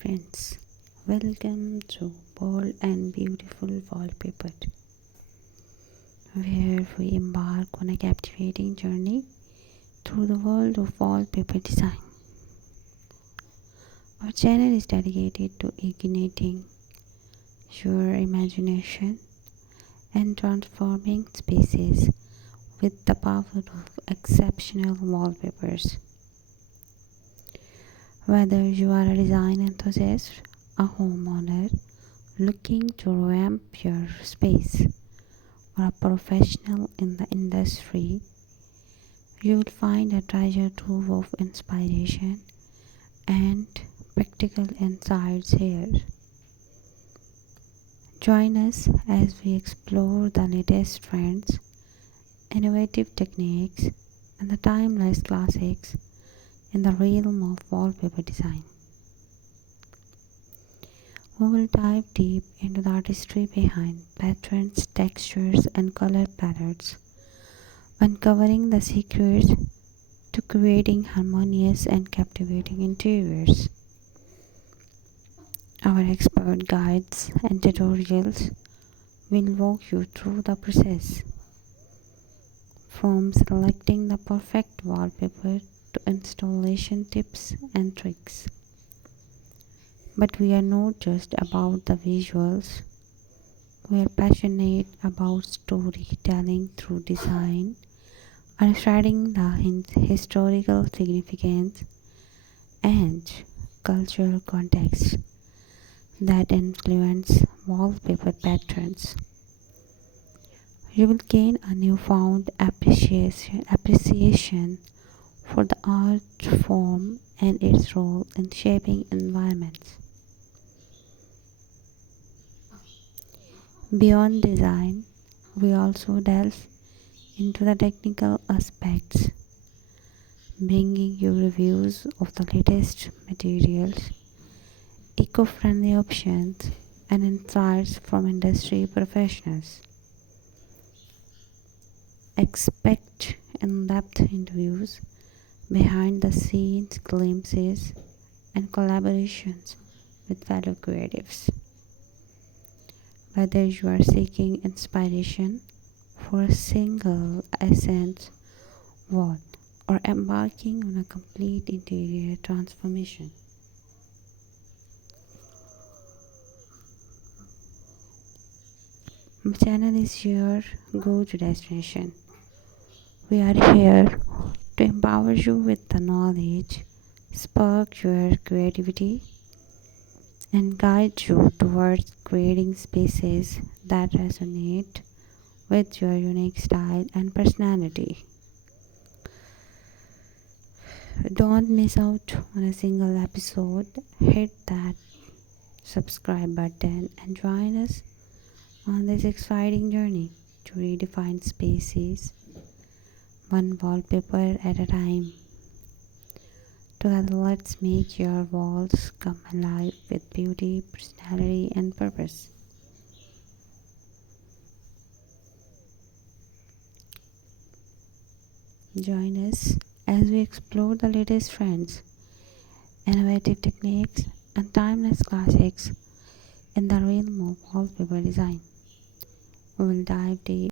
friends, welcome to Bold and Beautiful Wallpaper, where we embark on a captivating journey through the world of wallpaper design. Our channel is dedicated to igniting your imagination and transforming spaces with the power of exceptional wallpapers. Whether you are a design enthusiast, a homeowner looking to revamp your space, or a professional in the industry, you will find a treasure trove of inspiration and practical insights here. Join us as we explore the latest trends, innovative techniques, and the timeless classics in the realm of wallpaper design. We will dive deep into the artistry behind patterns, textures, and color palettes, uncovering the secrets to creating harmonious and captivating interiors. Our expert guides and tutorials will walk you through the process, from selecting the perfect wallpaper to installation tips and tricks. But we are not just about the visuals, we are passionate about storytelling through design, understanding the historical significance and cultural context that influence wallpaper patterns. You will gain a newfound appreciation for the art form and its role in shaping environments. Beyond design, we also delve into the technical aspects, bringing you reviews of the latest materials, eco-friendly options, and insights from industry professionals. Expect in-depth interviews, behind-the-scenes glimpses, and collaborations with fellow creatives. Whether you are seeking inspiration for a single essence wall or embarking on a complete interior transformation, my channel is your go-to destination. We are here to empower you with the knowledge, spark your creativity, and guide you towards creating spaces that resonate with your unique style and personality. Don't miss out on a single episode. Hit that subscribe button and join us on this exciting journey to redefine spaces one wallpaper at a time. Together, let's make your walls come alive with beauty, personality, and purpose. Join us as we explore the latest trends, innovative techniques, and timeless classics in the realm of wallpaper design. We will dive deep